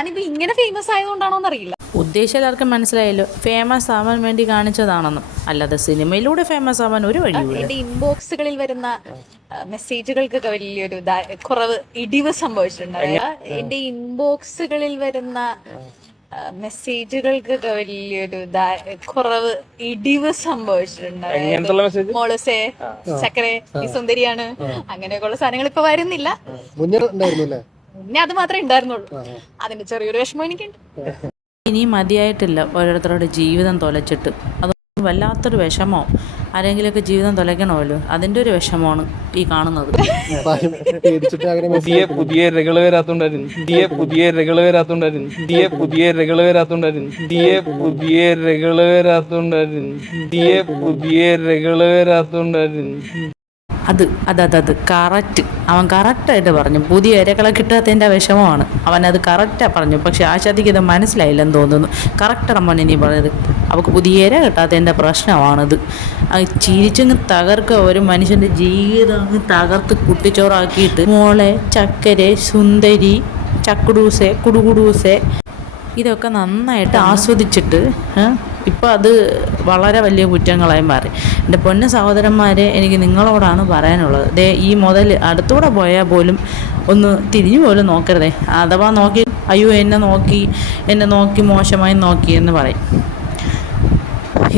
ഞാനിപ്പോ ഇങ്ങനെ ഫേമസ് ആയതുകൊണ്ടാണോന്ന് അറിയില്ല. ഉദ്ദേശം എല്ലാവർക്കും മനസ്സിലായല്ലോ, ഫേമസ് ആവാൻ വേണ്ടി കാണിച്ചതാണെന്നും, അല്ലാതെ സിനിമയിലൂടെ ഫേമസ് ആവാൻ ഒരു വഴിയുമില്ല. എന്റെ ഇൻബോക്സുകളിൽ വരുന്ന മെസ്സേജുകൾക്കൊക്കെ വലിയൊരു കുറവ് ഇടിവ് സംഭവിച്ചിട്ടുണ്ടായ. എന്റെ ഇൻബോക്സുകളിൽ വരുന്ന മെസ്സേജുകൾക്കൊക്കെ വലിയൊരു കുറവ് ഇടിവ് സംഭവിച്ചിട്ടുണ്ടായ. മോളസേ ചക്കരെ ഈ സുന്ദരിയാണ് അങ്ങനെയൊക്കെയുള്ള സാധനങ്ങൾ ഇപ്പൊ വരുന്നില്ല. മുന്നേ അത് മാത്രമേ ഉണ്ടായിരുന്നുള്ളൂ. അതിന്റെ ചെറിയൊരു വിഷമം എനിക്കുണ്ട്. ഇനി മതിയായിട്ടില്ല ഓരോരുത്തരുടെ ജീവിതം തൊലച്ചിട്ട്. അത് വല്ലാത്തൊരു വിഷമോ. ആരെങ്കിലുമൊക്കെ ജീവിതം തൊലയ്ക്കണമല്ലോ, അതിൻ്റെ ഒരു വിഷമമാണ് ഈ കാണുന്നത്. പുതിയ രകള് വരാത്തോണ്ടായിരുന്നു. അത് കറക്റ്റ്, അവൻ കറക്റ്റായിട്ട് പറഞ്ഞു. പുതിയ ഇരകളെ കിട്ടാത്തതിൻ്റെ വിഷമമാണ്. അവനത് കറക്റ്റാണ് പറഞ്ഞു. പക്ഷെ ആശാദിക്ക് ഇത് മനസ്സിലായില്ലെന്ന് തോന്നുന്നു. കറക്റ്റാണ് മോനെ നീ പറഞ്ഞത്. അവൾക്ക് പുതിയ ഇര കിട്ടാത്തതിൻ്റെ പ്രശ്നമാണിത്. ചിരിച്ചങ്ങ് തകർക്കുക, ഒരു മനുഷ്യൻ്റെ ജീവിതം അങ്ങ് തകർത്ത് കുട്ടിച്ചോറാക്കിയിട്ട് മോളെ ചക്കരെ സുന്ദരി ചക്കുടൂസെ കുടുകുടൂസെ ഇതൊക്കെ നന്നായിട്ട് ആസ്വദിച്ചിട്ട് ഇപ്പോൾ അത് വളരെ വലിയ കുറ്റങ്ങളായി മാറി. എൻ്റെ പൊന്ന സഹോദരന്മാരെ, എനിക്ക് നിങ്ങളോടാണ് പറയാനുള്ളത്. ഈ മുതൽ അടുത്തൂടെ പോയാൽ പോലും ഒന്ന് തിരിഞ്ഞു പോലും നോക്കരുതേ. അഥവാ നോക്കി അയ്യോ എന്നെ നോക്കി മോശമായി നോക്കി എന്ന് പറയും.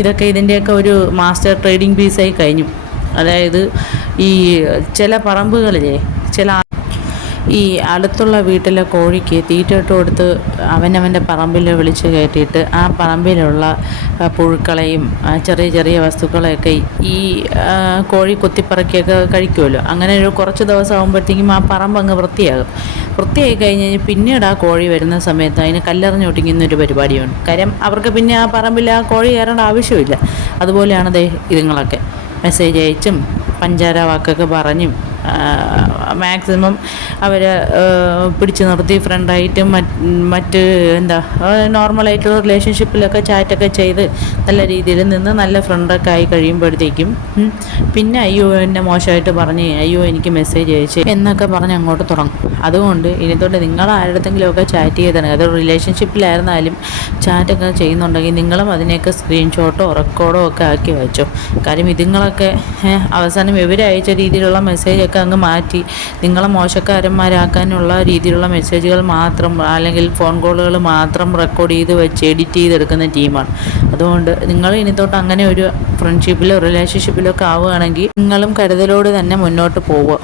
ഇതൊക്കെ ഇതിൻ്റെയൊക്കെ ഒരു മാസ്റ്റർ ട്രേഡിംഗ് പീസായി കഴിഞ്ഞു. അതായത് ഈ ചില പറമ്പുകളിലെ ഈ അടുത്തുള്ള വീട്ടിലെ കോഴിക്ക് തീറ്റ ഇട്ട് കൊടുത്ത് അവനവൻ്റെ പറമ്പിൽ വിളിച്ച് കയറ്റിയിട്ട് ആ പറമ്പിലുള്ള പുഴുക്കളെയും ചെറിയ ചെറിയ വസ്തുക്കളെയൊക്കെ ഈ കോഴി കൊത്തിപ്പറക്കിയൊക്കെ കഴിക്കുമല്ലോ. അങ്ങനെ ഒരു കുറച്ച് ദിവസം ആകുമ്പോഴത്തേക്കും ആ പറമ്പ് അങ്ങ് വൃത്തിയായി കഴിഞ്ഞ് കഴിഞ്ഞാൽ പിന്നീട് ആ കോഴി വരുന്ന സമയത്ത് അതിന് കല്ലെറിഞ്ഞ് ഒട്ടിക്കുന്നൊരു പരിപാടിയുണ്ട്. കാര്യം അവർക്ക് പിന്നെ ആ പറമ്പിൽ ആ കോഴി കയറേണ്ട ആവശ്യമില്ല. അതുപോലെയാണ് ഇതുങ്ങളൊക്കെ മെസ്സേജ് അയച്ചും പഞ്ചാര വാക്കൊക്കെ പറഞ്ഞും മാക്സിമം അവരെ പിടിച്ചു നിർത്തി ഫ്രണ്ടായിട്ടും മറ്റ് നോർമലായിട്ടുള്ള റിലേഷൻഷിപ്പിലൊക്കെ ചാറ്റൊക്കെ ചെയ്ത് നല്ല രീതിയിൽ നിന്ന് നല്ല ഫ്രണ്ടൊക്കെ ആയി കഴിയുമ്പോഴത്തേക്കും പിന്നെ അയ്യോ എന്നെ മോശമായിട്ട് പറഞ്ഞ് അയ്യോ എനിക്ക് മെസ്സേജ് അയച്ച് എന്നൊക്കെ പറഞ്ഞ് അങ്ങോട്ട് തുടങ്ങും. അതുകൊണ്ട് ഇനിത്തോട്ട് നിങ്ങൾ ആരുടെയെങ്കിലുമൊക്കെ ചാറ്റ് ചെയ്താണ്, അത് റിലേഷൻഷിപ്പിലായിരുന്നാലും ചാറ്റൊക്കെ ചെയ്യുന്നുണ്ടെങ്കിൽ നിങ്ങളും അതിനെയൊക്കെ സ്ക്രീൻഷോട്ടോ റെക്കോർഡോ ഒക്കെ ആക്കി വെച്ചോ. കാര്യം ഇതുങ്ങളൊക്കെ അവസാനം ഇവരയച്ച രീതിയിലുള്ള മെസ്സേജൊക്കെ അങ്ങ് മാറ്റി നിങ്ങളെ മോശക്കാരന്മാരാക്കാനുള്ള രീതിയിലുള്ള മെസ്സേജുകൾ മാത്രം അല്ലെങ്കിൽ ഫോൺ കോളുകൾ മാത്രം റെക്കോർഡ് ചെയ്ത് വെച്ച് എഡിറ്റ് ചെയ്തെടുക്കുന്ന ടീമാണ്. അതുകൊണ്ട് നിങ്ങൾ ഇനി തൊട്ട് അങ്ങനെ ഒരു ഫ്രണ്ട്ഷിപ്പിലോ റിലേഷൻഷിപ്പിലോ ഒക്കെ ആവുകയാണെങ്കിൽ നിങ്ങളും കരുതലോട് തന്നെ മുന്നോട്ട് പോവുക.